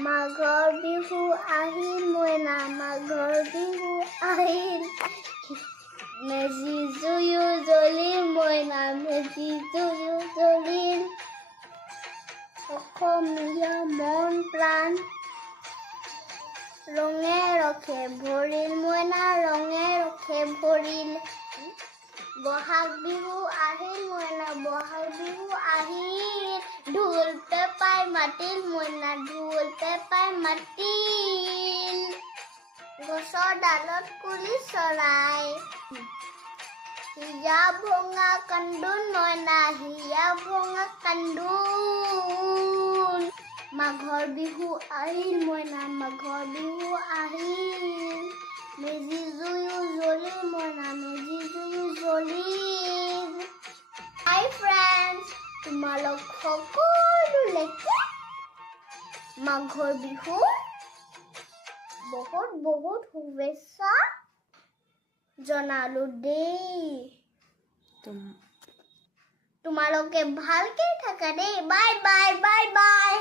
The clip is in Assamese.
মাঘৰ বিহু আহিল মইনা মাঘৰ বিহু আহিল মেজি জুয়ো জ্বলিল মইনা মেজি জুয়ো জ্বলিল অসমীয়া মন প্ৰাণ ৰঙে ৰখে ভৰিল মইনা ৰঙে ৰখে ভৰিল বহাগ বিহু আহিল মইনা বহাগ বিহু আহিল ঢোল পেপাই মাতিল মইনা ঢোল পেপাই মাতিল গছৰ ডালত কুলি চৰাই হিয়া ভঙা কান্দোন মইনা হিয়া ভঙা কান্দোন মাঘৰ বিহু আহিল মইনা মাঘৰ বিহু আহিল মেজি জুয়ো জ্বলিল মইনা মেজি জুয়ো জ্বলিল হাই ফ্ৰেণ্ডছ তোমালোক সকলোলৈকে মাঘৰ বিহু বহুত বহুত শুভেচ্ছা জনালো দেই তোমালোকে ভালকে থাকা দেই বাই বাই বাই বাই